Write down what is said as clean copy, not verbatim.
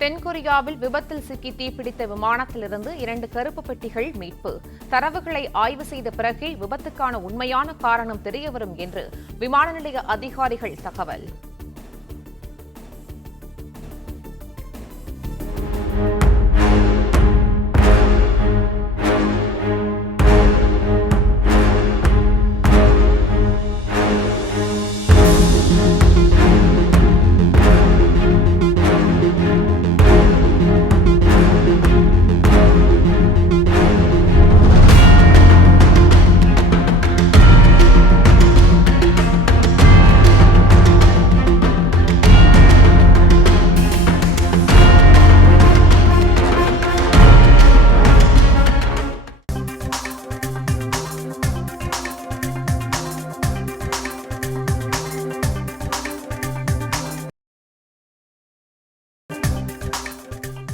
தென்கொரியாவில் விபத்தில் சிக்கி தீப்பிடித்த விமானத்திலிருந்து 2 கருப்பு பெட்டிகள் மீட்பு. தரவுகளை ஆய்வு செய்த பிறகே விபத்துக்கான உண்மையான காரணம் தெரியவரும் என்று விமான நிலைய அதிகாரிகள் தகவல்.